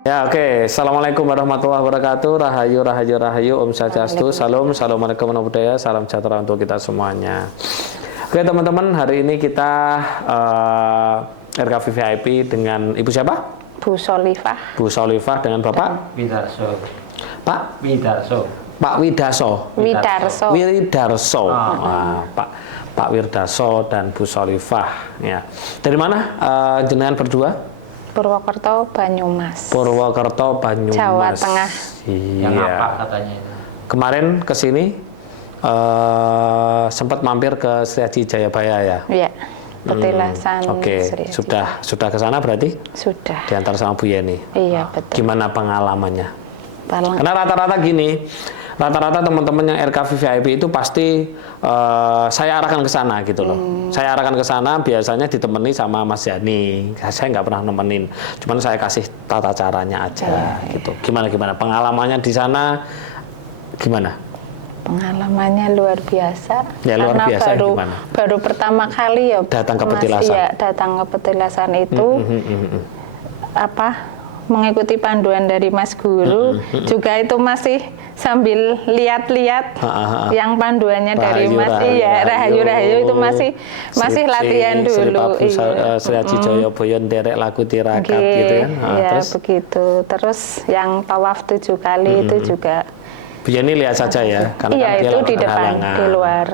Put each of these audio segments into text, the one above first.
Ya, oke. Assalamualaikum warahmatullahi wabarakatuh. Rahayu, rahayu, rahayu. Om Swastiastu. Salam. Assalamualaikum warahmatullahi wabarakatuh. Salam sejahtera untuk kita semuanya. Oke, teman-teman. Hari ini kita RKV VIP dengan Ibu siapa? Bu Solifah. Bu Solifah dengan Bapak? Widarso. Pak? Widarso. Pak Widarso. Widarso. Widarso. Nah, Pak Widarso dan Bu Solifah. Ya. Dari mana jenengan berdua? Purwokerto, Banyumas. Purwokerto, Banyumas. Jawa Tengah. Iya. Yang apa katanya itu? Kemarin ke sini sempat mampir ke Sri Haji Jayabaya ya. Iya. Petilasan. Oke, Sri Haji. sudah ke sana berarti? Sudah. Diantar sama Bu Yeni. Iya, betul. Gimana pengalamannya? Paling Karena rata-rata gini, rata-rata teman-teman yang RKV VIP itu pasti saya arahkan ke sana gitu loh. Saya arahkan ke sana biasanya ditemani sama Mas Yani. Saya nggak pernah nemenin, cuman saya kasih tata caranya aja gitu. Gimana pengalamannya di sana? Gimana? pengalamannya luar biasa. Ya, luar Karena biasa gimana? baru pertama kali ya Datang ke Mas, petilasan. iya, datang ke petilasan itu mengikuti panduan dari Mas Guru. Juga itu masih sambil lihat-lihat yang panduannya dari Mas. Rahayu itu masih latihan dulu. Sri Haji Jayabaya derek lagu tirakat gitu kan. Iya, Terus begitu. Terus yang tawaf 7 kali itu juga. Bu Yeni lihat saja ya, karena Iya, kan dia itu di depan, berhalangan. di luar.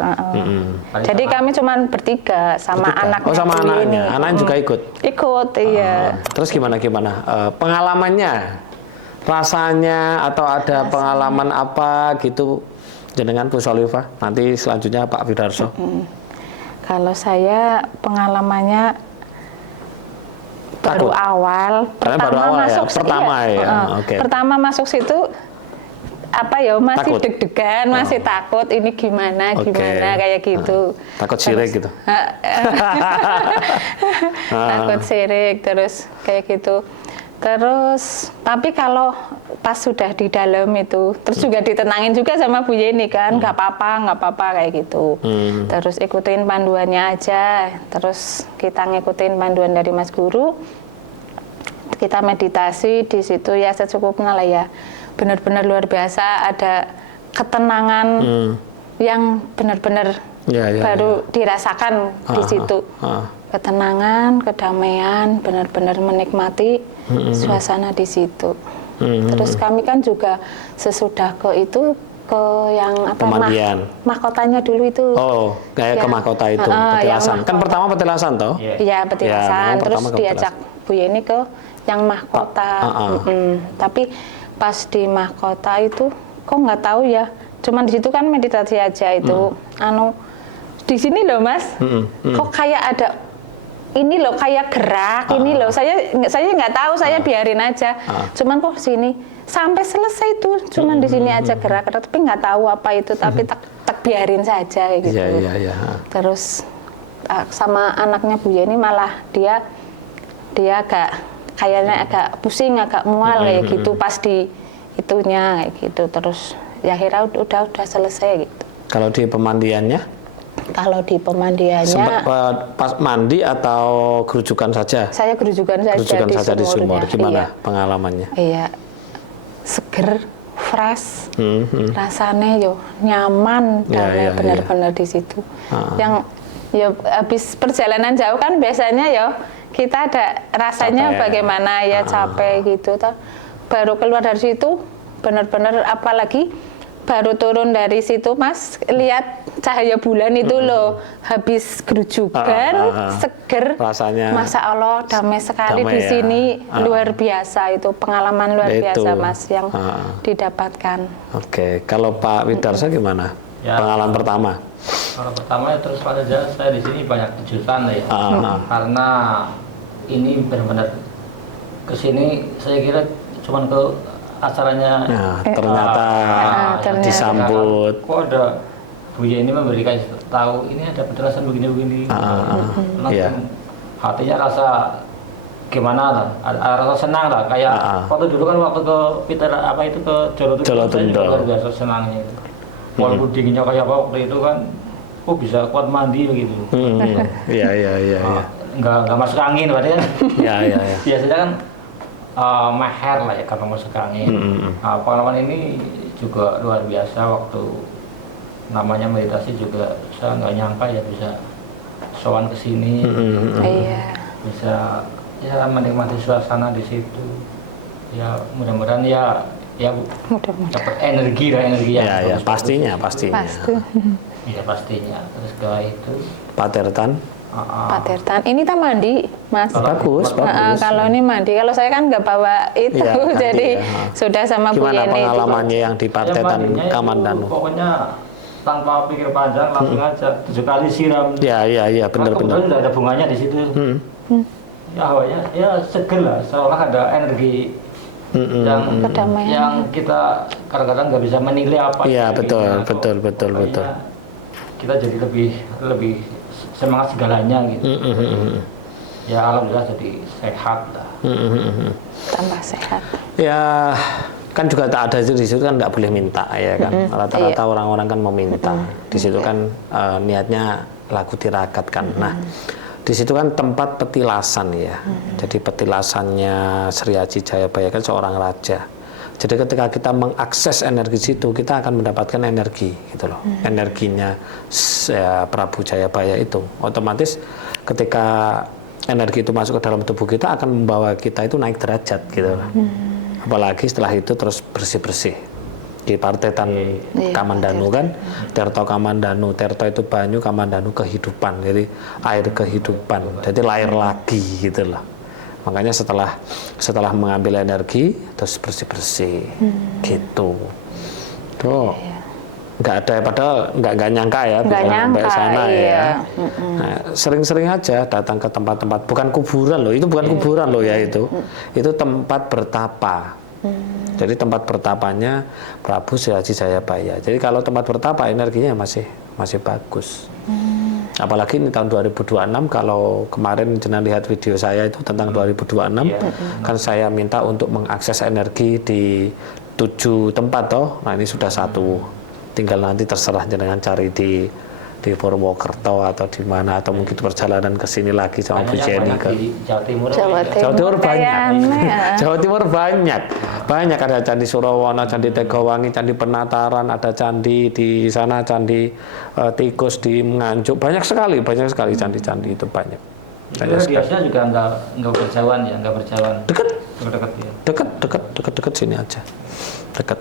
Jadi kami cuma bertiga sama anaknya. Oh, sama Bu Yeni. anaknya. Anaknya juga ikut? Ikut, iya. Terus gimana? Pengalamannya? Rasanya atau ada pengalaman apa gitu jenengan Bu Solifah? Nanti selanjutnya Pak Widarso. Kalau saya pengalamannya baru awal, pertama masuk situ masih Takut. deg-degan, masih takut ini gimana kayak gitu. Takut sirik gitu. Takut sirik terus kayak gitu. Terus tapi kalau pas sudah di dalam itu, terus juga ditenangin juga sama Bu Yeni kan, nggak apa-apa kayak gitu. Terus ikutin panduannya aja. Terus kita ngikutin panduan dari Mas Guru. Kita meditasi di situ ya secukupnya lah ya. Benar-benar luar biasa, ada ketenangan yang benar-benar baru dirasakan di situ. Ketenangan, kedamaian, benar-benar menikmati suasana di situ. Terus kami kan juga sesudah ke itu ke yang mahkotanya dulu itu. Oh, kayak ke mahkota itu, petilasan. Kan pertama petilasan toh? Iya, petilasan. Terus diajak Bu Yeni ke yang mahkota. Tapi pas di mahkota itu kok nggak tahu ya, cuman di situ kan meditasi aja itu. Di sini loh Mas, kok kayak ada ini loh kayak gerak ini loh. Saya nggak tahu, saya biarin aja. Cuman kok sini sampai selesai itu cuman di sini aja gerak, tapi nggak tahu apa itu. Tapi tak biarin saja kayak gitu. Terus sama anaknya Bu Yeni malah dia kayaknya agak pusing, agak mual kayak gitu pas di itunya kayak gitu. Terus ya akhirnya udah selesai gitu. Kalau di pemandiannya? Kalau di pemandiannya sempat pas mandi atau gerujukan saja? Saya gerujukan saja di sumur. Gimana iya. pengalamannya? Iya, seger, fresh, rasanya yo nyaman, benar-benar di situ. Yang ya habis perjalanan jauh kan biasanya yo kita ada rasanya capek. Bagaimana ya capek gitu. Baru keluar dari situ benar-benar, apalagi baru turun dari situ Mas, lihat cahaya bulan itu loh, habis gerujukan, seger, rasanya Masya Allah damai sekali di sini. Luar biasa itu, pengalaman luar biasa Mas yang didapatkan. Oke, kalau Pak Widarso gimana? Ya, pengalaman pertama? Kalau pertama ya terus pada saya di sini banyak kejutan ya, karena ini benar-benar kesini saya kira cuma ke acaranya. Ternyata disambut. Kok ada Bu Yeni memberikan tahu ini ada petilasan begini-begini. Hatinya rasa gimana? Rasa senang lah. Kayak waktu dulu kan waktu ke ke Jolotundo luar biasa senangnya. Walaupun dinginnya kayak apa waktu itu kan, bisa kuat mandi begitu. Iya. Nggak masuk angin berarti kan. Iya. Biasanya kan meher lah ya kalau mau sekarang ini. Nah, pengalaman ini juga luar biasa waktu namanya meditasi juga saya nggak nyangka ya bisa sowan ke sini, Iya. bisa ya menikmati suasana di situ. Ya mudah-mudahan ya Mudah-mudahan. dapat energi lah energi yang Ya, bagus-bagus. pastinya. Pasti. Iya pastinya. Terus setelah itu Pak Tertan. Pak Tertan, ini kita mandi, Mas. Bagus, bagus. Kalau ini mandi, kalau saya kan nggak bawa itu, Iya, ganti jadi ya. sudah sama Bu Gimana Yeni. pengalamannya yang di Pak ya, Tertan mandinya itu Kamandanu? pokoknya tanpa pikir panjang langsung aja 7 kali siram. Ya, benar-benar. Kebetulan ada bunganya di situ. Ya hawanya ya seger lah, seolah ada energi yang Kedamaian. yang kita kadang-kadang nggak bisa menilai apa. Iya, gitu. betul. Pokoknya kita jadi lebih semangat segalanya gitu. Ya alhamdulillah jadi sehat lah. Tambah sehat. Ya, kan juga tak ada di situ kan nggak boleh minta ya kan. Rata-rata orang-orang kan meminta. Di situ kan niatnya laku tirakat kan. Nah, di situ kan tempat petilasan ya. Jadi petilasannya Sri Aji Jayabaya kan seorang raja. Jadi ketika kita mengakses energi situ, kita akan mendapatkan energi gitu loh. Energinya Prabu Jayabaya itu otomatis ketika energi itu masuk ke dalam tubuh kita akan membawa kita itu naik derajat gitu loh. Apalagi setelah itu terus bersih-bersih. Di Partetan Kamandanu kan, Terto Kamandanu, Terto itu banyu, Kamandanu kehidupan, jadi air kehidupan, jadi lahir lagi gitu loh. Makanya setelah mengambil energi terus bersih-bersih gitu. Tuh nggak ada, padahal nggak nyangka ya sampai sana ya. Nah, sering-sering aja datang ke tempat-tempat, bukan kuburan loh, itu bukan kuburan loh ya itu tempat bertapa. Jadi tempat bertapanya Prabu Sri Aji Jayabaya. Jadi kalau tempat bertapa energinya masih bagus. Apalagi ini tahun 2026, kalau kemarin jenengan lihat video saya itu tentang 2026, kan saya minta untuk mengakses energi di 7 tempat toh. Nah ini sudah 1, tinggal nanti terserah jenengan cari di Purwokerto atau di mana, atau mungkin perjalanan ke sini lagi sama Bu Jenny ke Jawa Timur. Jawa Timur banyak. ya. Jawa Timur banyak ada Candi Surawana, Candi Tegawangi, Candi Penataran, ada candi di sana, Candi Tikus di Nganjuk, banyak sekali candi-candi itu banyak. Biasanya juga nggak berjauhan ya, nggak berjauhan. Dekat Ya. Dekat sini aja, dekat.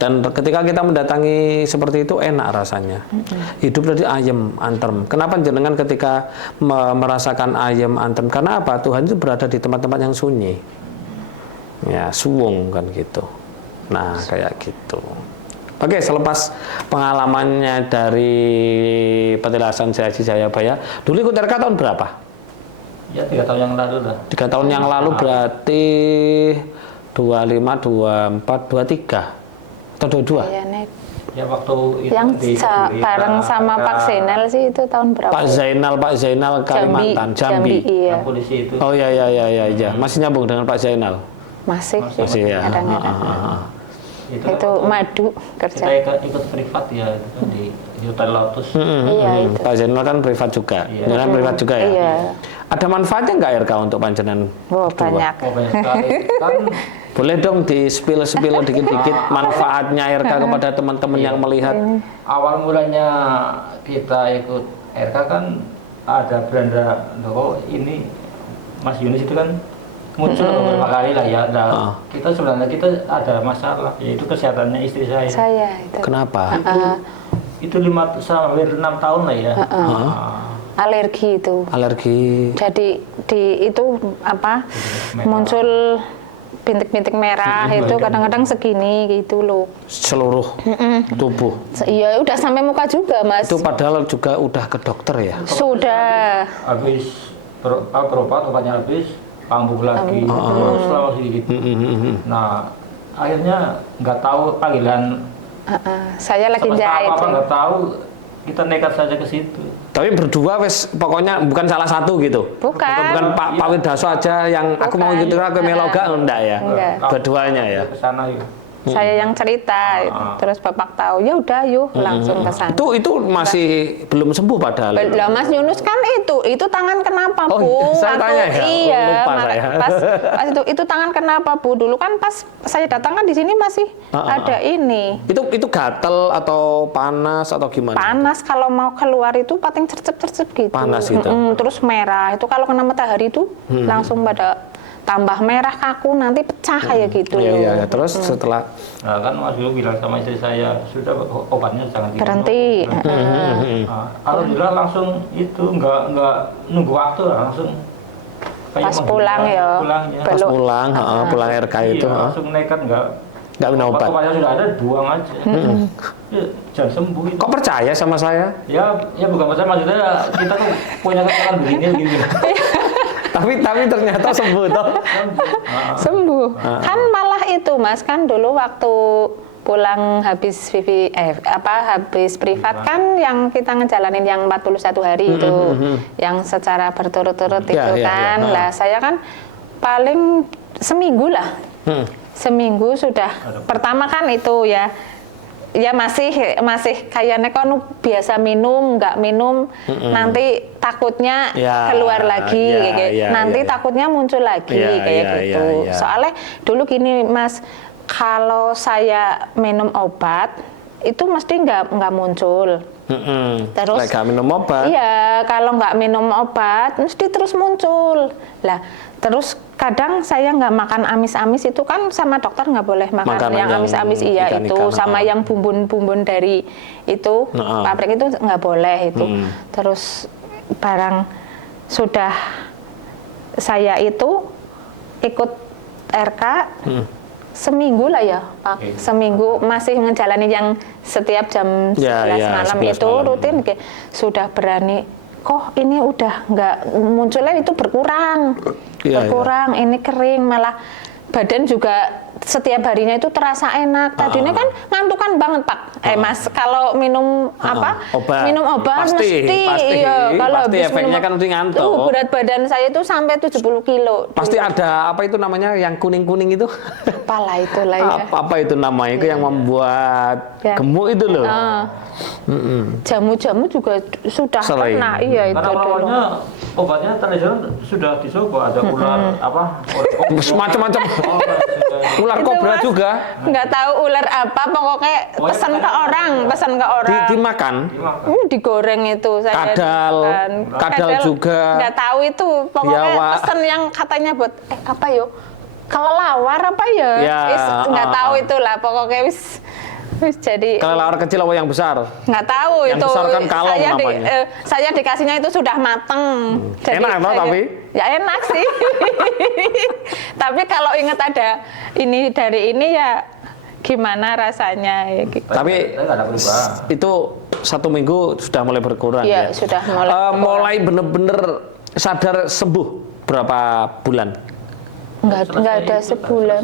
Dan ketika kita mendatangi seperti itu enak rasanya. Hidup jadi ayem, antrem. Kenapa jenengan ketika merasakan ayem, antrem? Karena apa? Tuhan itu berada di tempat-tempat yang sunyi. Ya, suwung kan gitu. Nah, kayak gitu. Oke, selepas pengalamannya dari petilasan Sri Aji Jayabaya, dulu ikut RK tahun berapa? Ya 3 tahun yang lalu lah. 3 tahun yang lalu berarti 25, 24, 23 atau 22? Iya, Nek. Ya waktu itu Yang di bareng sama Pak Zainal sih itu tahun berapa? Pak Zainal Kalimantan, Jambi. Iya. yang polisi itu. Oh ya, masih nyambung dengan Pak Zainal. Masih ya. kadang-kadang. Itu madu kerja. Kita ikut privat ya itu kan di Hotel Lotus. Iya, itu. Pak Zainal kan privat juga. Jangan privat juga ya. Iya. Ada manfaatnya nggak RK untuk panjenengan? Oh, banyak. Oh, banyak sekali. Kan Boleh dong di spill dikit-dikit manfaatnya RK kepada teman-teman yang melihat. awal mulanya kita ikut RK kan ada beranda Doko ini Mas Yunus itu kan muncul beberapa kali lah ya. Nah, kita sebenarnya ada masalah, yaitu kesehatannya istri saya. Saya itu. Kenapa? Itu 5 sampai 6 tahun lah ya. Alergi itu. Alergi. Jadi itu apa? Muncul bintik-bintik merah itu kadang-kadang segini gitu loh. Seluruh tubuh. Iya, udah sampai muka juga, Mas. Itu padahal juga udah ke dokter ya. Sudah. Habis berobat, obatnya habis, kambuh lagi, terus selama sedikit. Nah, akhirnya nggak tahu panggilan. Saya lagi jahit. Apa nggak tahu, kita nekat saja ke situ. Tapi berdua wes pokoknya bukan salah satu gitu. Bukan. Pak Widaso aja yang aku mau gitu aku melo gak enggak ya. Enggak. Berduanya ya. Ke sana yuk. Saya yang cerita, terus bapak tahu, ya udah yuk langsung ke sana. Itu masih belum sembuh padahal. Lah Mas Yunus kan itu tangan kenapa Oh, Bu? saya tanya ya, iya, lupa saya. pas itu tangan kenapa Bu? Dulu kan pas saya datang kan di sini masih ada ini. Itu gatel atau panas atau gimana? Panas kalau mau keluar itu pating cercep gitu. Panas gitu. Terus merah itu kalau kena matahari itu langsung pada tambah merah kaku nanti pecah kayak gitu. Iya. Terus setelah Nah, kan Mas Guru bilang sama istri saya, sudah obatnya jangan diminum. berhenti. Nah, alhamdulillah langsung itu nggak nunggu waktu lah, langsung kayak Pas pulang ya. pulangnya. pas pulang RK itu, Iya, langsung nekat nggak minum obat. obatnya sudah ada, buang aja. Ya, jangan sembuh itu. Kok percaya sama saya? Ya bukan percaya, maksudnya kita tuh punya kekuatan begini gitu. tapi ternyata sembuh toh. Sembuh. Kan malah itu Mas, kan dulu waktu pulang habis habis privat kan yang kita ngejalanin yang 41 hari itu yang secara berturut-turut itu kan. Lah saya kan paling seminggu lah. Seminggu sudah. Pertama kan itu ya masih kayaknya kan biasa minum, nggak minum nanti takutnya keluar lagi nanti takutnya muncul lagi kayak gitu. Soalnya dulu gini Mas, kalau saya minum obat itu mesti nggak muncul. Terus nggak minum obat? Iya, kalau nggak minum obat mesti terus muncul. Lah, terus kadang saya nggak makan amis-amis itu kan sama dokter nggak boleh makan yang amis-amis itu sama yang bumbun-bumbun dari itu pabrik itu nggak boleh itu. Terus barang sudah saya itu ikut RK seminggu lah ya Pak. Seminggu masih menjalani yang setiap jam 11 malam itu rutin sudah berani. Kok ini udah nggak munculnya itu berkurang, ini kering malah badan juga setiap harinya itu terasa enak. Tadinya kan ngantukan banget Pak. Mas kalau minum minum obat pasti, iya. Kalau pasti habis efeknya minum kan mesti ngantuk. Berat badan saya itu sampai 70 kilo. Pasti ada apa itu namanya yang kuning-kuning itu? Apalah itulah ya. Apa itu namanya? Itu yang membuat gemuk itu loh. Jamu-jamu juga sudah pernah, iya itu. Karena awalnya obatnya tradisional sudah dicoba, ada ular macam-macam. Ular kobra Mas, juga. Nggak tahu ular apa, pokoknya pesan ke orang. Dimakan. Digoreng itu saya. Kadal juga. Nggak tahu itu, pokoknya pesan yang katanya buat apa yo? Kelelawar apa ya? Nggak tahu itulah, pokoknya wis jadi kelelawar kecil atau yang besar? Nggak tahu yang itu. Besar kan kalong namanya. Saya dikasihnya itu sudah mateng. Jadi enak toh tapi? Ya enak sih. Tapi kalau ingat ada ini dari ini ya gimana rasanya ya gitu. Tapi itu 1 minggu sudah mulai berkurang ya? Sudah mulai bener-bener sadar sembuh berapa bulan? Enggak ada sebulan.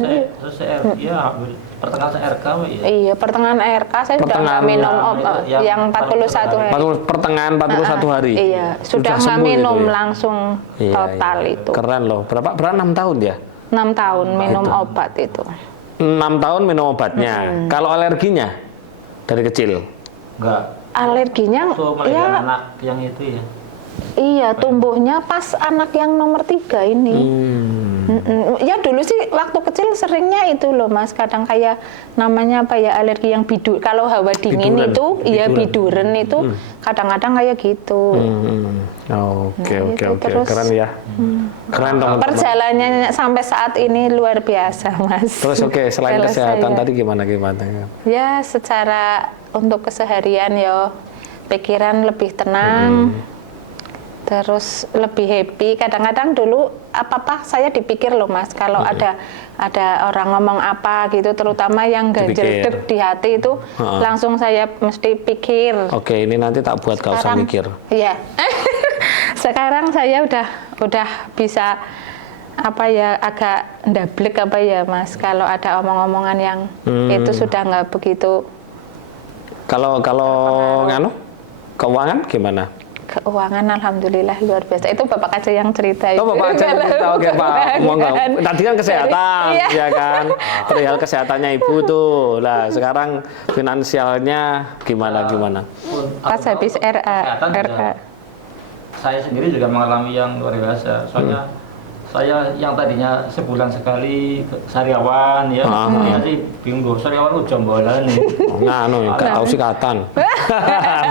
Pertengahan RK ya? Iya, pertengahan RK saya sudah nggak minum obat yang 41 hari. Pertengahan 41 hari? Iya, sudah nggak minum langsung total itu. Keren loh, berapa 6 tahun ya? 6 tahun minum obat itu. 6 tahun minum obatnya. Kalau alerginya dari kecil? Enggak. Alerginya ya anak yang itu ya? Iya, tumbuhnya pas anak yang nomor 3 ini. Ya dulu sih waktu kecil seringnya itu loh Mas, kadang kayak namanya apa ya alergi yang bidur. Kalau hawa dingin biduren itu kadang-kadang kayak gitu. Oke, keren ya. Keren teman-teman. Perjalanannya sampai saat ini luar biasa Mas. Terus selain kesehatan tadi gimana? Ya secara untuk keseharian ya pikiran lebih tenang. Terus lebih happy. Kadang-kadang dulu apa-apa saya dipikir loh Mas. Kalau ada orang ngomong apa gitu, terutama yang ganjel deg di hati itu, langsung saya mesti pikir. Oke, ini nanti tak buat gak usah mikir. Iya. Sekarang saya udah bisa agak ndablek Mas. Kalau ada omong-omongan yang itu sudah nggak begitu. Kalau keuangan gimana? Keuangan alhamdulillah luar biasa. Itu Bapak aja yang cerita. Oh, Bapak aja yang cerita. Oke, Pak. Monggo. Tadi kan kesehatan, Iya. ya kan? Perihal kesehatannya Ibu tuh. Lah, sekarang finansialnya gimana? Pas habis Kesehatan RA. juga, saya sendiri juga mengalami yang luar biasa. Soalnya saya yang tadinya sebulan sekali sariawan ya, ya sih bingung dulu sariawan lu jombolan nih. Nganu, gak tahu sikatan.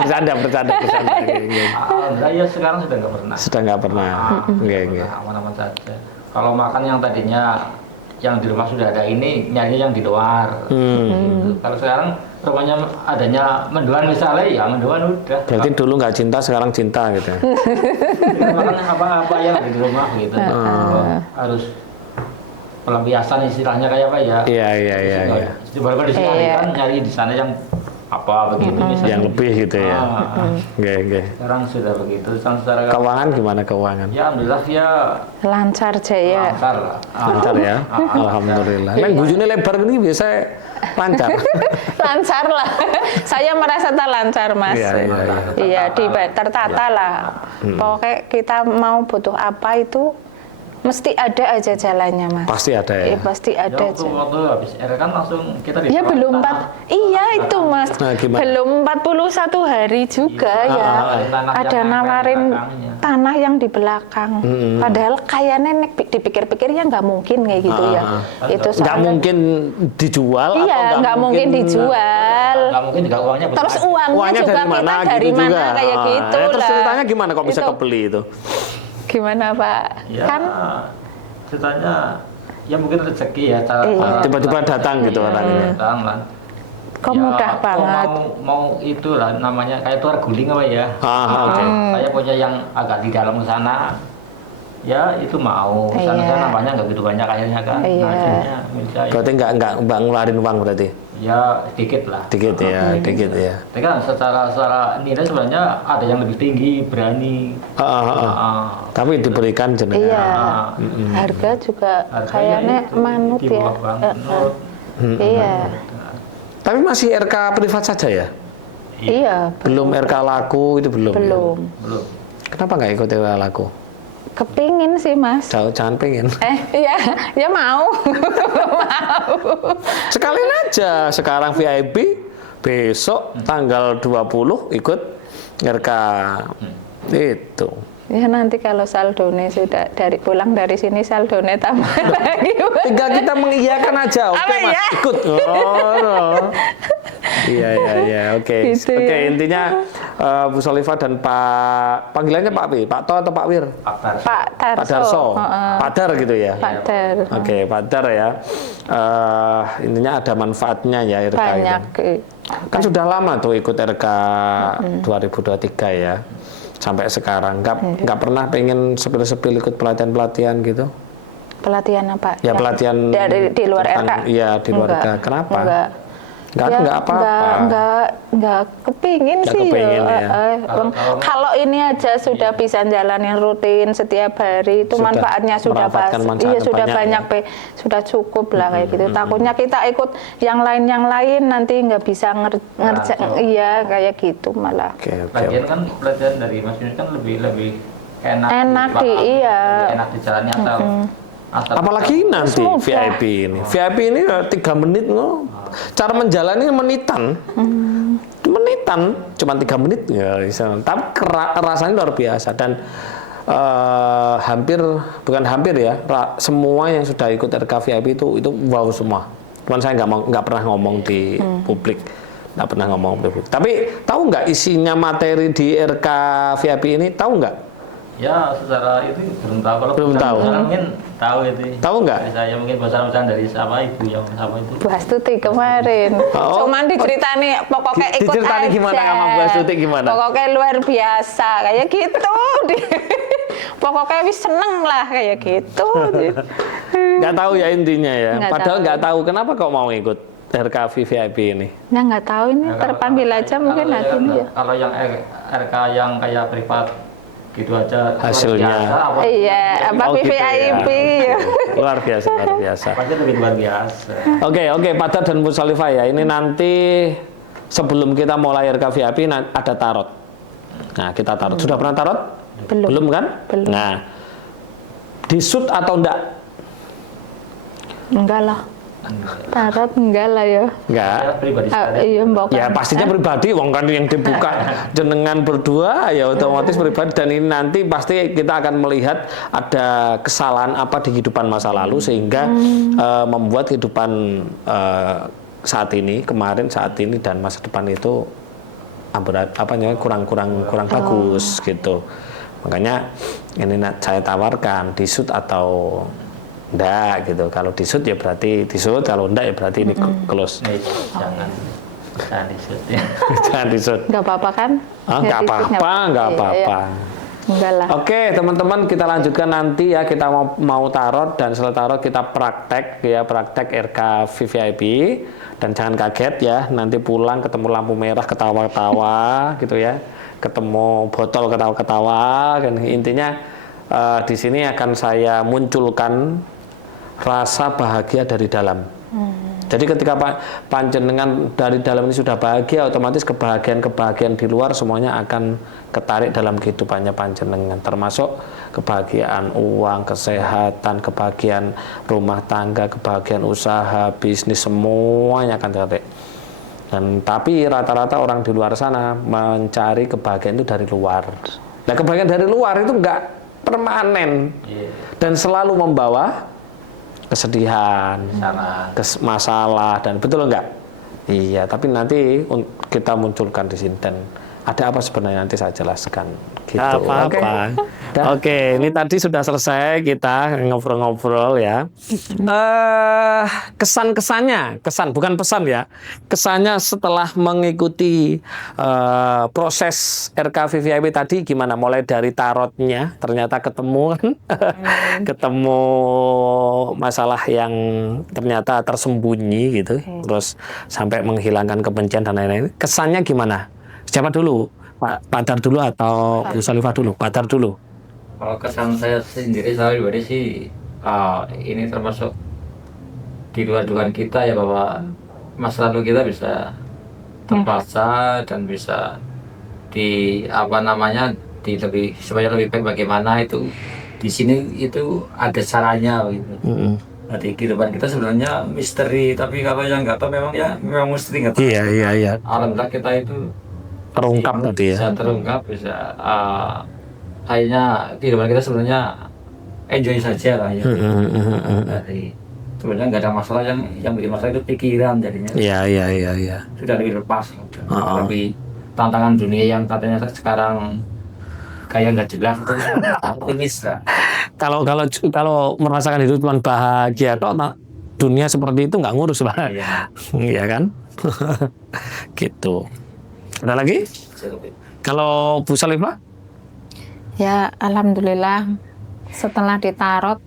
Bercanda. Alhamdulillah ya sekarang sudah nggak pernah. Sudah nggak pernah. Nggih. Aman-aman saja. Kalau makan yang tadinya yang di rumah sudah ada ini nyari yang di luar. Gitu. Kalau sekarang rumahnya adanya mendoan misalnya ya mendoan udah. Berarti dulu nggak cinta, sekarang cinta gitu ya? Makan apa-apa yang ada di rumah gitu. Harus pelampiasan istilahnya kayak apa ya? Iya. Walaupun di sini kan nyari di sana yang apa begitu misalnya. Yang lebih gitu ya? Nggih. Sekarang sudah begitu. Secara Keuangan gimana keuangan? ya alhamdulillah ya Lancar jaya. lancar lah. Lancar ya? Alhamdulillah. Nah, gujune lebar ini biasa lancar. Lancar lah. Saya merasa tak lancar, Mas. Iya. Tertata lah. Pokoknya kita mau butuh apa itu mesti ada aja jalannya, Mas. Pasti ada ya? Pasti ada Ya, aja. waktu habis kan langsung kita Ya belum iya itu Mas. Nah, gimana? Belum 41 hari juga ya. tanah Ada yang nawarin di belakangnya. tanah yang di belakang. Padahal kayaknya dipikir-pikir ya nggak mungkin kayak gitu ya. Itu Nggak soalnya- mungkin dijual atau Iya, nggak mungkin dijual. nggak mungkin juga uangnya besar. Terus uangnya juga dari mana kita dari gitu mana juga. kayak gitu Terus lah. ceritanya gimana kok bisa Itu. kebeli itu? Gimana Pak? Ya, Kan ceritanya ya mungkin rezeki ya. Iya. Tiba-tiba datang gitu orangnya. Datang lah. kok mudah banget. Mau itu lah namanya kayak tuar guling apa ya. Oke. Saya punya yang agak di dalam sana. Ya itu mau. Sana Iya. namanya nggak gitu banyak akhirnya kan. Iya. Nah, akhirnya milik saya. Berarti nggak ngeluarin uang berarti? Ya sedikit lah. Dikit ya. Tapi kan secara nilai sebenarnya ada yang lebih tinggi, berani. Tapi diberikan jenengan. Iya. Harga juga kayaknya itu, manut di ya. bawah banget, menurut. Iya. Tapi masih RK privat saja ya? Iya. Belum RK laku itu belum? Belum. Belum. Kenapa nggak ikut RK laku? Kepingin sih Mas. Jangan pengen. Iya, ya mau. Sekalian aja, sekarang VIP, besok tanggal 20 ikut RK. Itu. Ya nanti kalau saldone sudah pulang dari sini saldone tambah lagi. Tinggal kita mengiyakan aja, oke Apa Mas, ya? ikut. Iya, oke. Gitu Oke, ya. intinya Bu Solifah dan Pak, panggilannya Pak Pi, Pak To atau Pak Wir? Pak Darso. Pak Darso, Pak Dar gitu ya? Pak Dar. Oke, Pak Dar ya. Intinya ada manfaatnya ya RK Banyak. itu. Kan sudah lama tuh ikut RK 2023 ya. Sampai sekarang nggak pernah pengen sepil-sepil ikut pelatihan-pelatihan gitu? Pelatihan apa? Ya pelatihan di luar RK. Iya, di luar RK. Kenapa? Nggak apa-apa. Nggak kepingin Nggak sih. kepingin ya. Kalau ini aja sudah bisa jalanin rutin setiap hari, itu Sudah manfaatnya sudah mendapatkan manfaatnya sudah banyak banyak, sudah cukup lah kayak gitu. Takutnya kita ikut yang lain nanti nggak bisa ngerjain, iya kayak gitu malah. Oke. Lagian kan pelajaran dari Mas Yunus kan lebih enak. Enak iya. Enak di jalannya asal. Apalagi nanti Semoga. VIP ini. VIP ini 3 menit loh. Cara menjalani menitan. Menitan cuma 3 menit ya. Tapi rasanya luar biasa dan bukan hampir ya. Semua yang sudah ikut RK VIP itu wow semua. Cuman saya nggak pernah ngomong di publik. Nggak pernah ngomong di publik. Tapi tahu nggak isinya materi di RK VIP ini? Tahu nggak? Ya secara itu belum tahu. Kalau Belum tahu. mungkin tahu itu. Tabu nggak? Dari saya mungkin bosan-bosan dari siapa ibu yang sama itu. Bu Astuti kemarin. Oh. Cuman diceritani pokoknya ikut Diceritani aja. gimana sama Bu Astuti gimana? Pokoknya luar biasa kayak gitu. Pokoknya wis seneng lah kayak gitu. Nggak tahu ya intinya ya. Nggak Padahal tahu. nggak tahu kenapa kok mau ikut RK VIP ini. Nah nggak tahu ini Ya, terpanggil aja mungkin kalau nanti ya. Kalau yang RK yang kayak privat gitu aja luar Hasilnya. biasa, Iya, apa Oh, gitu ya. VIP ya. Luar biasa, luar biasa. pasti lebih luar biasa. Oke, Pak Dar dan Bu Solifah ya. Ini nanti sebelum kita mulai RK VIP ada tarot. Nah, kita tarot. Sudah pernah tarot? Belum. Kan? Belum. Nah, disut atau enggak? Enggak lah. Tarot enggak lah ya. Enggak. Pribadi Iya, mbok. Ya pastinya pribadi, wong kan yang dibuka jenengan berdua ya otomatis pribadi, dan ini nanti pasti kita akan melihat ada kesalahan apa di kehidupan masa lalu sehingga membuat kehidupan saat ini, kemarin, saat ini dan masa depan itu kurang bagus gitu. Makanya ini saya tawarkan disut atau enggak gitu. Kalau disut ya berarti disut, kalau enggak ya berarti ini close. Jangan disut ya. Jangan disut. Enggak apa-apa kan? Enggak apa-apa, enggak apa-apa. Enggak lah. Oke, teman-teman, kita lanjutkan nanti ya. Kita mau tarot, dan setelah tarot kita praktek RK VVIP. Dan jangan kaget ya, nanti pulang ketemu lampu merah ketawa-ketawa gitu ya. Ketemu botol ketawa-ketawa, kan intinya di sini akan saya munculkan rasa bahagia dari dalam. Jadi ketika panjenengan dari dalam ini sudah bahagia, otomatis kebahagiaan di luar semuanya akan ketarik dalam kehidupannya panjenengan, termasuk kebahagiaan uang, kesehatan, kebahagiaan rumah tangga, kebahagiaan usaha, bisnis, semuanya akan tertarik. Dan tapi rata-rata orang di luar sana mencari kebahagiaan itu dari luar. Nah, kebahagiaan dari luar itu enggak permanen dan selalu membawa kesedihan, masalah, dan betul enggak? Iya, tapi nanti kita munculkan di sini, dan ada apa sebenarnya nanti saya jelaskan. Gitu. Apa-apa. Oke, ini tadi sudah selesai kita ngobrol-ngobrol ya. Kesan-kesannya, bukan pesan ya. Kesannya setelah mengikuti proses RK VVIP tadi gimana? Mulai dari tarotnya, ternyata ketemu kan, ketemu masalah yang ternyata tersembunyi gitu, terus sampai menghilangkan kebencian dan lain-lain. Kesannya gimana? Siapa dulu? Pak Dar dulu atau Bu Salifah dulu? Pak Dar dulu. Kalau kesan saya sendiri, saya pribadi sih ini termasuk di luar dugaan kita ya, bahwa masa lalu kita bisa terbaca dan bisa supaya lebih baik bagaimana itu di sini itu ada caranya gitu. Nanti kehidupan kita sebenarnya misteri, tapi kalau yang nggak tahu memang misteri nggak tahu. Iya. Alhamdulillah kita itu Terungkap tadi ya. Bisa terungkap, kayaknya kehidupan kita sebenarnya enjoy saja lah ya. Dari sebenarnya nggak ada masalah, yang bikin masalah itu pikiran jadinya. Iya. Sudah lebih lepas. Tapi tantangan dunia yang katanya sekarang kayak nggak jelas, optimis lah. Kalau merasakan hidup cuma bahagia, dunia seperti itu nggak ngurus lah. Iya kan? Gitu. Ada lagi? Kalau Bu Salifah? Ya, alhamdulillah setelah ditarot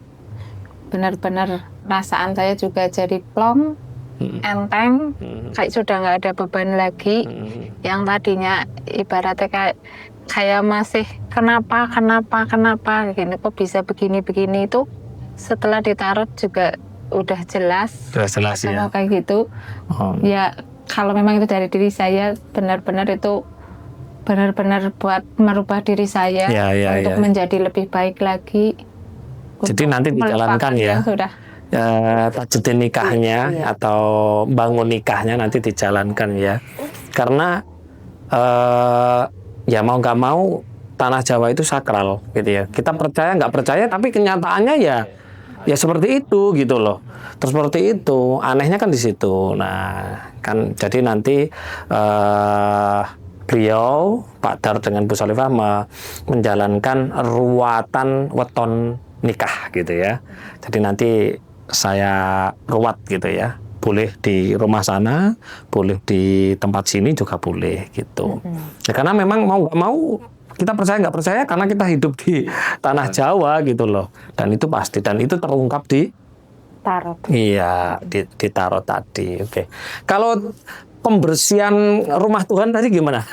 benar-benar perasaan saya juga jadi plong, enteng, kayak sudah nggak ada beban lagi. Yang tadinya ibaratnya kayak masih kenapa gini, kok bisa begini itu setelah ditarot juga udah jelas ya. Kayak gitu. Ya, kalau memang itu dari diri saya, benar-benar buat merubah diri saya untuk menjadi lebih baik lagi. Jadi nanti dijalankan ya. Sudah. Tajuddin nikahnya atau bangun nikahnya nanti dijalankan ya. Karena ya mau nggak mau tanah Jawa itu sakral gitu ya. Kita percaya nggak percaya, tapi kenyataannya ya seperti itu gitu loh. Terus seperti itu, anehnya kan di situ. Nah, kan jadi nanti beliau Pak Dar dengan Bu Salifah menjalankan ruatan weton nikah gitu ya. Jadi nanti saya ruat gitu ya. Boleh di rumah sana, boleh di tempat sini juga boleh gitu. Ya, karena memang mau nggak mau kita percaya nggak percaya, karena kita hidup di tanah Jawa gitu loh. Dan itu pasti, dan itu terungkap di tarot. Iya, di tarot tadi. Oke. Kalau pembersihan rumah Tuhan tadi gimana?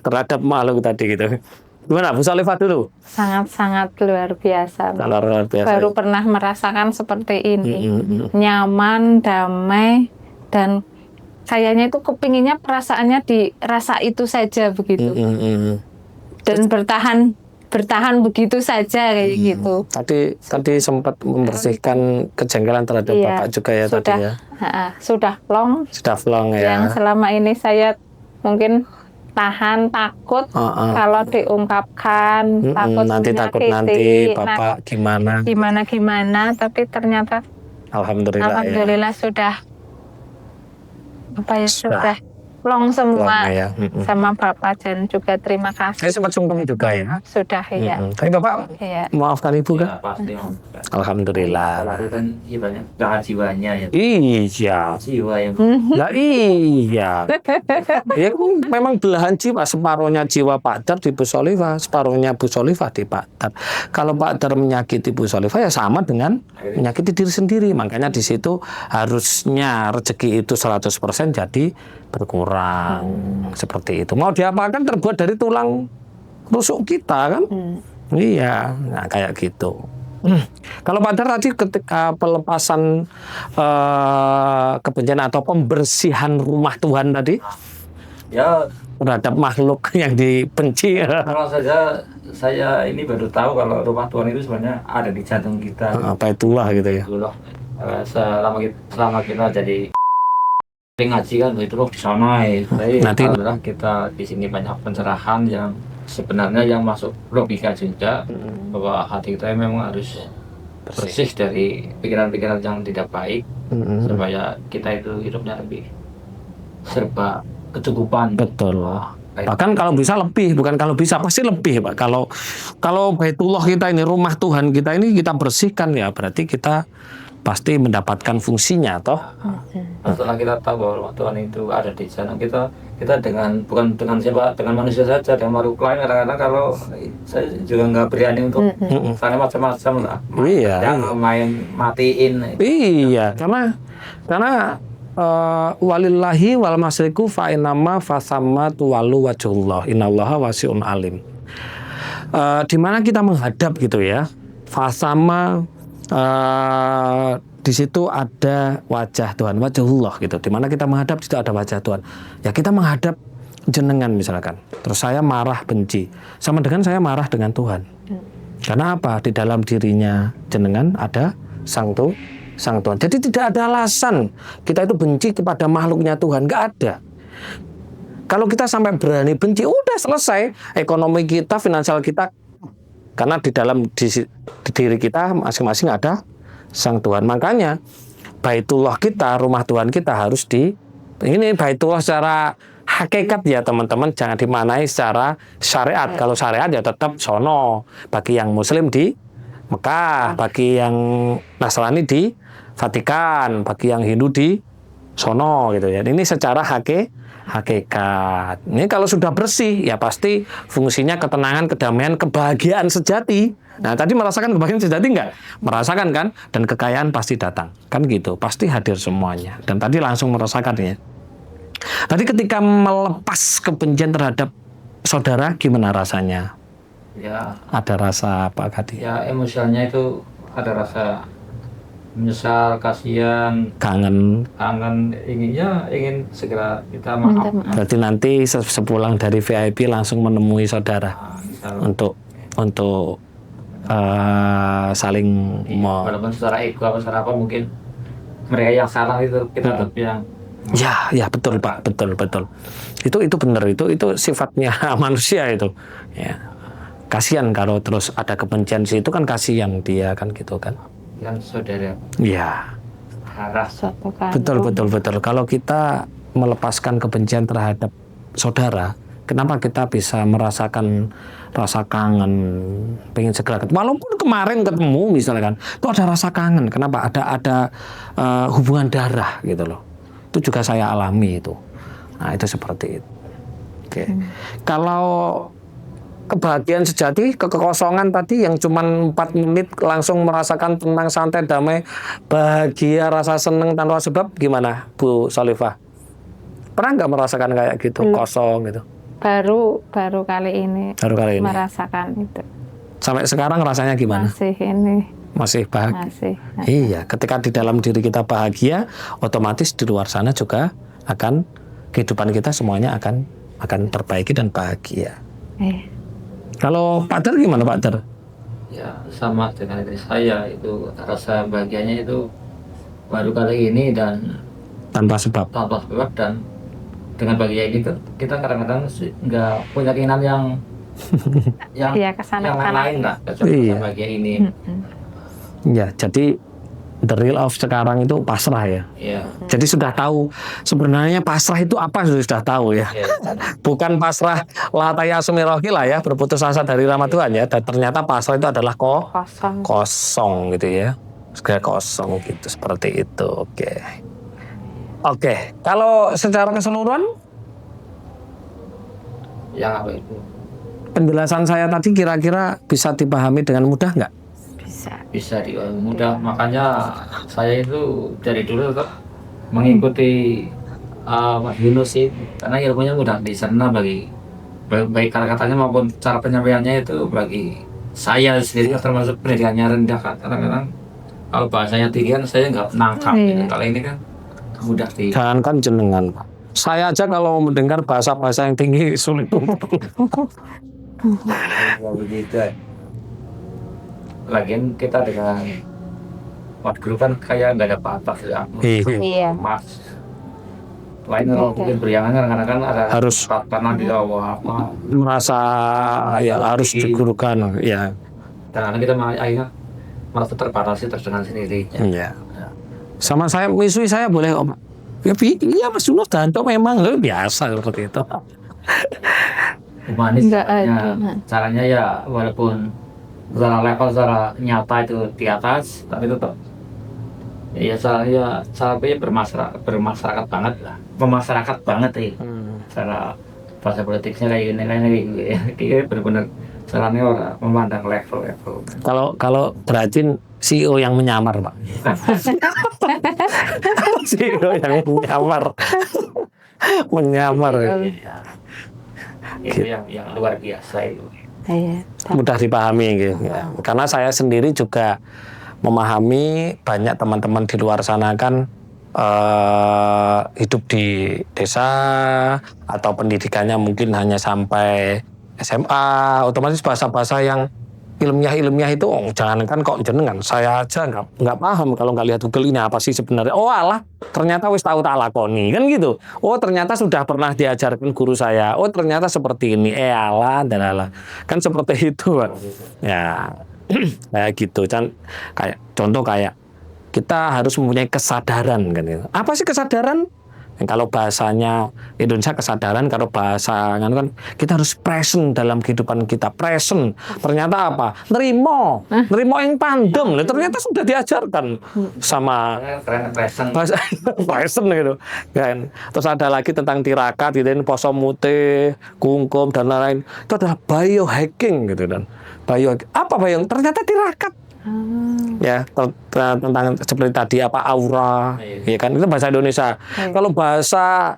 Terhadap makhluk tadi gitu. Gimana Bu Salifah dulu? Sangat-sangat luar biasa. Luar biasa. Baru pernah merasakan seperti ini. Nyaman, damai, dan kayaknya itu kepinginnya perasaannya dirasa itu saja begitu. dan bertahan begitu saja kayak gitu. Tadi sempat membersihkan kejengkelan terhadap Iya, Bapak juga ya sudah, tadi ya. Sudah plong. Sudah plong ya. Yang selama ini saya mungkin tahan takut kalau diungkapkan, takut nanti menyakiti, Bapak gimana. tapi ternyata alhamdulillah sudah sudah plong semua ya. sama Bapak, dan juga terima kasih. Saya sempat sungkem juga ya. Sudah ya. Tapi Bapak maafkan Ibu kan? Ya, pasti. Alhamdulillah. Kalau itu kan ibaratnya belahan jiwanya ya. Iya. Jiwa yang Lah iya. Ya memang belahan jiwa, separuhnya jiwa Pak Dar di Bu Solifah, separuhnya Bu Solifah di Pak Dar. Kalau Pak Dar menyakiti Bu Solifah ya sama dengan menyakiti diri sendiri. Makanya di situ harusnya rezeki itu 100% jadi berkurang. Seperti itu. Mau diapakan terbuat dari tulang rusuk kita kan? Iya, nah kayak gitu. Kalau Pak Dar tadi ketika pelepasan kebencian atau pembersihan rumah Tuhan tadi ya terhadap makhluk yang dibenci. kalau saja saya ini baru tahu kalau rumah Tuhan itu sebenarnya ada di jantung kita. Apa itulah gitu ya. Dulu selama kita jadi ngaji kan itu loh di sana ya. Tapi Nanti adalah kita di sini banyak pencerahan yang sebenarnya yang masuk logika juga bahwa hati kita memang harus bersih dari pikiran-pikiran yang tidak baik supaya kita itu hidupnya lebih serba kecukupan. betul. Bahkan kalau bisa lebih, bukan kalau bisa pasti lebih, Pak. Kalau Baitullah kita ini, rumah Tuhan kita ini kita bersihkan ya, berarti kita pasti mendapatkan fungsinya toh. Setelah kita tahu bahwa rumah Tuhan itu ada di sana, kita bukan dengan siapa, dengan manusia saja, dengan makhluk lain. Kadang-kadang kalau saya juga nggak berani untuk karena macam-macam lah. Iya. Yang main matiin. Iya, karena walillahi wal masriku fa inama fasamma tuwalu wajhullah innallaha wasi'un alim. Di mana kita menghadap gitu ya. Fasama di situ ada wajah Tuhan, wajahullah gitu. Di mana kita menghadap, di situ ada wajah Tuhan. Ya kita menghadap jenengan misalkan. Terus saya marah benci, sama dengan saya marah dengan Tuhan. Karena apa? Di dalam dirinya jenengan ada sang Tuhan. Jadi tidak ada alasan kita itu benci kepada makhluknya Tuhan, nggak ada. Kalau kita sampai berani benci, udah selesai. Ekonomi kita, finansial kita. Karena di dalam di diri kita masing-masing ada sang Tuhan. Makanya Baitullah kita, rumah Tuhan kita harus ini Baitullah secara hakikat ya teman-teman, jangan dimaknai secara syariat. Kalau syariat ya tetap sono. Bagi yang Muslim di Mekah, bagi yang Nasrani di Vatikan, bagi yang Hindu di sono gitu ya. Ini secara hakikat. Ini kalau sudah bersih ya pasti fungsinya ketenangan, kedamaian, kebahagiaan sejati. Nah tadi merasakan kebahagiaan sejati enggak? Merasakan kan? Dan kekayaan pasti datang. Kan gitu, pasti hadir semuanya. Dan tadi langsung merasakannya. Tadi ketika melepas kebencian terhadap saudara, gimana rasanya? Ya. Ada rasa apa tadi? Ya emosionalnya itu ada rasa menyesal, kasihan, kangen, ingin segera minta maaf. Berarti nanti sepulang dari VIP langsung menemui saudara untuk saling walaupun secara ego apa secara apa mungkin mereka yang salah itu kita tetap yang ya betul Pak, betul itu benar, itu sifatnya manusia itu ya. Kasihan kalau terus ada kebencian sih, itu kan kasihan dia kan gitu kan. Yang saudara. Iya. Betul. Kalau kita melepaskan kebencian terhadap saudara, kenapa kita bisa merasakan rasa kangen, pengen segera ketemu. Walaupun kemarin ketemu misalkan, itu ada rasa kangen. Kenapa? Ada hubungan darah gitu loh. Itu juga saya alami itu. Nah itu seperti itu. Oke. Kalau kebahagiaan sejati, kekosongan tadi yang cuma 4 menit langsung merasakan tenang, santai, damai, bahagia, rasa seneng tanpa sebab, gimana Bu Solifah? Pernah nggak merasakan kayak gitu, kosong gitu? Baru kali ini merasakan itu. Sampai sekarang rasanya gimana? Masih bahagia? Masih. Iya, ketika di dalam diri kita bahagia, otomatis di luar sana juga akan, kehidupan kita semuanya akan terbaiki dan bahagia. Kalau Pak Dar gimana Pak Dar? Ya sama dengan diri saya, itu rasa bahagianya itu baru kali ini dan Tanpa sebab. tanpa sebab, dan dengan bahagia ini kita kadang-kadang nggak punya keinginan yang Iya, kesana, yang kesana. lain lah kecuali Iya. bahagia ini. Ya, jadi the real of sekarang itu pasrah ya. Iya. Jadi sudah tahu sebenarnya pasrah itu apa, sudah tahu ya. Iya. Bukan pasrah lataya sumirohi lah ya, berputus asa dari rahmat Tuhan ya. Dan ternyata pasrah itu adalah Kosong. kosong gitu ya. Segala kosong gitu, seperti itu. Oke. Kalau secara keseluruhan Yang apa itu? penjelasan saya tadi kira-kira bisa dipahami dengan mudah nggak? Bisa mudah, makanya saya itu dari dulu tetap mengikuti Mas Yunus itu karena ilmunya mudah dicerna bagi baik kata-katanya maupun cara penyampaiannya itu bagi saya sendiri termasuk pendidikannya rendah kan. Kadang-kadang kalau bahasanya tinggi kan saya nggak nangkap gitu. Kalau ini kan mudah di Jangankan jenengan, Pak. Saya aja kalau mendengar bahasa-bahasa yang tinggi sulit. begitu. Lagian kita dengan Mas Guru kan kayak nggak ada batas ya. Iya. Mas lain kalau mungkin beriangan karena kan ada Harus. tanah di bawah apa Merasa ya harus digurukan ya. dan kita akhirnya merasa terbatasi dengan sendiri. Iya. Sama saya misui saya boleh Om. Ya iya Mas Yunus Danto memang biasa seperti itu. Humanis Nggak ada. caranya ya walaupun secara level secara nyata itu di atas tapi tetap ya caranya bermasyarakat banget lah, pemasyarakat banget ya. Cara bahasa politiknya kayak gini ya kayak benar-benar caranya orang memandang level. Kalau berarti CEO yang menyamar Pak. CEO yang menyamar. Itu yang luar biasa itu. Iya. Mudah dipahami gitu. Ya. Karena saya sendiri juga memahami banyak teman-teman di luar sana kan hidup di desa atau pendidikannya mungkin hanya sampai SMA, otomatis bahasa-bahasa yang ilmiah itu jangankan kok jenengan, saya aja nggak paham kalau nggak lihat Google ini apa sih sebenarnya. Oh alah, ternyata wis tahu tak lakoni kan gitu. Oh ternyata sudah pernah diajarkan guru saya. Oh ternyata seperti ini. Alah, kan seperti itu Pak. Ya kayak gitu kan, kayak contoh kayak kita harus mempunyai kesadaran kan gitu. Apa sih kesadaran? Kalau bahasanya Indonesia kesadaran, kalau bahasanya kan kita harus present dalam kehidupan kita. Present. Ternyata apa? Nerimo yang pandem. Ternyata sudah diajarkan sama Keren present. present gitu. Kan. Terus ada lagi tentang tirakat gitu, poso mute, kungkum dan lain-lain. Itu adalah biohacking gitu dan apa ternyata tirakat. Ya tentang seperti tadi apa aura ya kan itu bahasa Indonesia. Kalau bahasa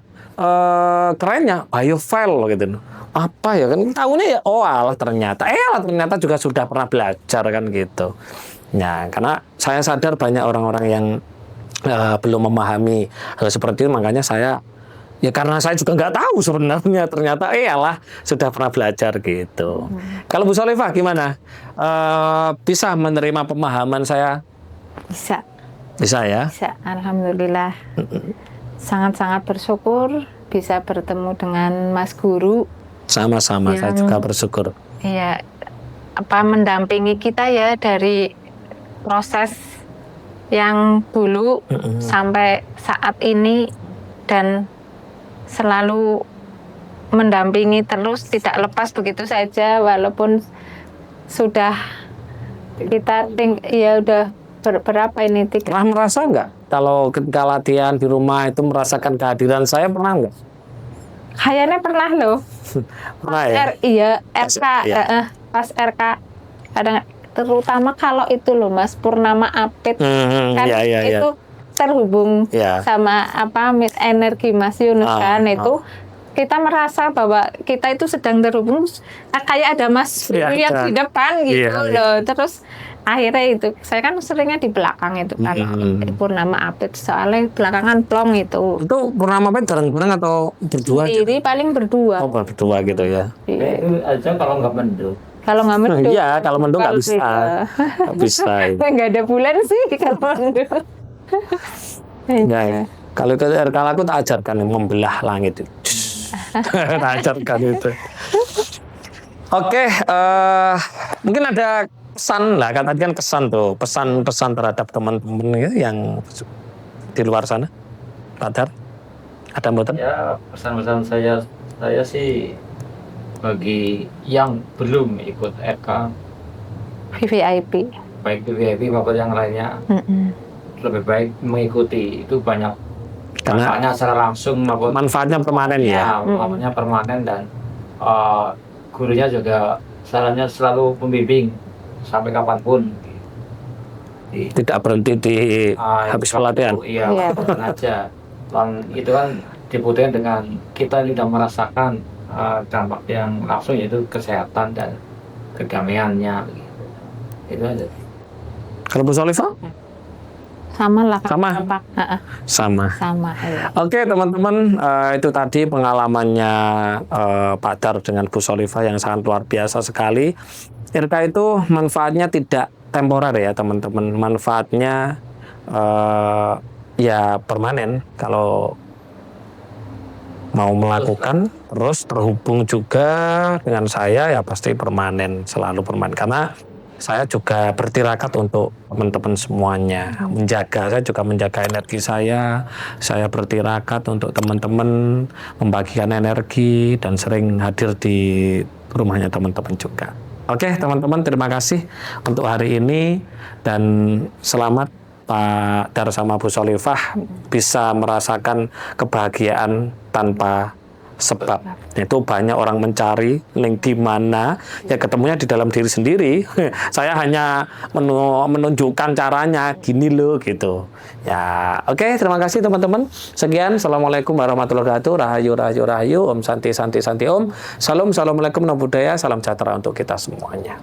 kerennya biofile gitu apa ya kan tahunya ya alah ternyata juga sudah pernah belajar kan gitu. Nah karena saya sadar banyak orang-orang yang belum memahami hal seperti itu, makanya saya ya karena saya juga nggak tahu sebenarnya ternyata sudah pernah belajar gitu. Kalau Bu Solifah gimana? Bisa menerima pemahaman saya? Bisa. Bisa ya? Bisa. Alhamdulillah. Sangat-sangat bersyukur bisa bertemu dengan Mas Guru. Sama-sama, saya juga bersyukur. Iya. Mendampingi kita ya dari proses yang dulu sampai saat ini dan selalu mendampingi terus, tidak lepas begitu saja walaupun sudah kita udah berapa ini Pernah merasa nggak kalau ketika latihan di rumah itu merasakan kehadiran saya, pernah nggak? Kayaknya pernah loh. Pernah ya? Iya, RK, Iya. pas RK kadang terutama kalau itu loh Mas Purnama Apit kan iya. itu terhubung sama energi Mas Yunus kan itu kita merasa bahwa kita itu sedang terhubung kayak ada Mas yang di depan gitu loh. Terus akhirnya itu saya kan seringnya di belakang itu kan Purnama Apit soalnya belakangan plong itu. Itu Purnama Apit bareng-bareng atau berdua? Sendiri paling berdua. Oh berdua gitu ya. Itu aja kalau nggak mendung Kalau nggak mendung. Iya, kalau mendung nggak bisa. iya. Nggak bisa. Nggak ada bulan sih kalau mendung. Ya, kalau ke RK aku tak ajarkan membelah langit itu. Tak ajarkan itu. Oke, mungkin ada pesan lah, kan tadi kan kesan tuh, pesan-pesan terhadap teman-teman ya, yang di luar sana. Pak Dar, ada mboten? Ya, pesan-pesan saya sih bagi yang belum ikut RK, VVIP. baik itu VIP maupun yang lainnya, lebih baik mengikuti. Itu banyak Karena manfaatnya secara langsung maupun manfaatnya permanen ya. manfaatnya permanen, dan gurunya juga sarannya selalu membimbing sampai kapanpun. Tidak berhenti di habis pelatihan. Iya, Iya. kapan aja. Dan itu kan dibutuhkan dengan kita tidak merasakan dampak yang langsung, yaitu kesehatan dan kedamaiannya. Itu aja. Kalau Bu Solifah? Sama lah. Sama? Sama. Sama. Iya. Oke teman-teman, itu tadi pengalamannya Pak Dar dengan Bu Solifah yang sangat luar biasa sekali. RK itu manfaatnya tidak temporer ya teman-teman, manfaatnya ya permanen. Kalau mau melakukan terus terhubung juga dengan saya ya pasti permanen, selalu permanen. Karena saya juga bertirakat untuk teman-teman semuanya, menjaga, saya juga menjaga energi saya bertirakat untuk teman-teman, membagikan energi dan sering hadir di rumahnya teman-teman juga. Oke teman-teman, terima kasih untuk hari ini dan selamat Pak Dar sama Bu Solifah bisa merasakan kebahagiaan tanpa sebab. Itu banyak orang mencari link di mana, ya ketemunya di dalam diri sendiri. Saya hanya menunjukkan caranya gini loh gitu. Ya, oke, terima kasih teman-teman. Sekian, assalamualaikum warahmatullahi wabarakatuh. Rahayu rahayu rahayu. Om santi santi santi om. Salam, assalamualaikum, namo buddhaya. Salam sejahtera untuk kita semuanya.